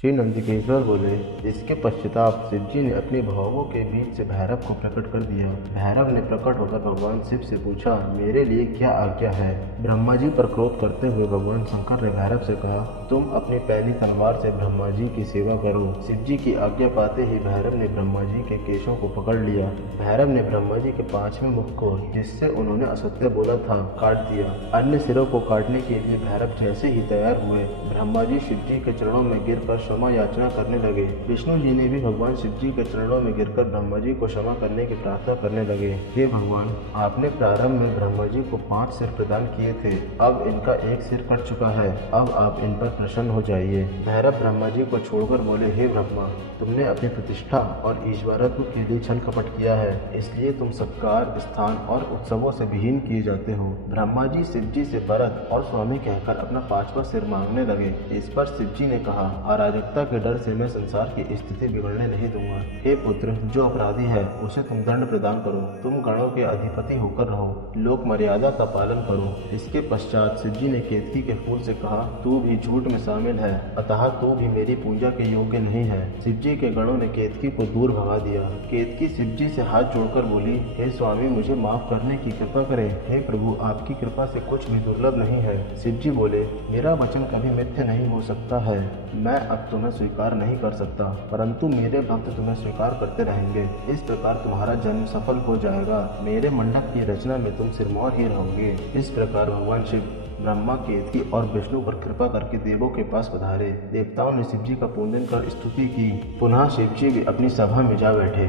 श्री नंदकिशोर बोले। इसके पश्चाताप शिव जी ने अपने भावों के बीच से भैरव को प्रकट कर दिया। भैरव ने प्रकट होकर भगवान शिव से पूछा, मेरे लिए क्या आज्ञा है। ब्रह्मा जी पर क्रोध करते हुए भगवान शंकर ने भैरव से कहा, तुम अपनी पहली तलवार से ब्रह्मा जी की सेवा करो। शिव जी की आज्ञा पाते ही भैरव ने ब्रह्मा जी के केशों को पकड़ लिया। भैरव ने ब्रह्मा जी के 5वें मुख को, जिससे उन्होंने असत्य बोला था, काट दिया। अन्य सिरों को काटने के लिए भैरव जैसे ही तैयार हुए, ब्रह्मा जी शिव जी के चरणों में गिरकर क्षमा याचना करने लगे। विष्णु जी ने भी भगवान शिव जी के चरणों में गिरकर ब्रह्मा जी को क्षमा करने की प्रार्थना करने लगे। हे भगवान, आपने प्रारंभ में ब्रह्मा जी को 5 सिर प्रदान किए थे, अब इनका 1 सिर कट चुका है, अब आप इन पर प्रसन्न हो जाइए। भैरव ब्रह्मा जी को छोड़कर बोले, हे ब्रह्मा, तुमने अपनी प्रतिष्ठा और ईश्वरत्व के लिए छल कपट किया है, इसलिए तुम सत्कार, स्थान और उत्सवों से विहीन किए जाते हो। ब्रह्मा जी शिव जी से वरद और स्वामी कहकर अपना 5वां सिर मांगने लगे। इस पर शिव जी ने कहा, अराजकता के डर से मैं संसार की स्थिति बिगड़ने नहीं दूंगा। हे पुत्र, जो अपराधी है उसे तुम दंड प्रदान करो। तुम गणों के अधिपति होकर रहो, लोक मर्यादा का पालन करो। इसके पश्चात शिव जी ने केतकी के फूल से कहा, तू भी झूठ में शामिल है, अतः तू भी मेरी पूजा के योग्य नहीं है। शिव जी के गणों ने केतकी को दूर भगा दिया। केतकी शिव जी से हाथ जोड़कर बोली, हे स्वामी, मुझे माफ करने की कृपा करें। हे प्रभु, आपकी कृपा से कुछ भी दुर्लभ नहीं है। शिव जी बोले, मेरा वचन कभी मिथ्या नहीं हो सकता है। मैं अब तुम्हें स्वीकार नहीं कर सकता, परंतु मेरे भक्त तुम्हें स्वीकार करते रहेंगे। इस प्रकार तुम्हारा जन्म सफल हो जाएगा। मेरे मंडप की रचना में तुम सिरमौर ही रहोगे। इस प्रकार भगवान शिव ब्रह्मा, केतकी और विष्णु पर कृपा करके देवों के पास पधारे। देवताओं ने शिव जी का पूजन कर स्तुति की। पुनः शिव जी भी अपनी सभा में जा बैठे।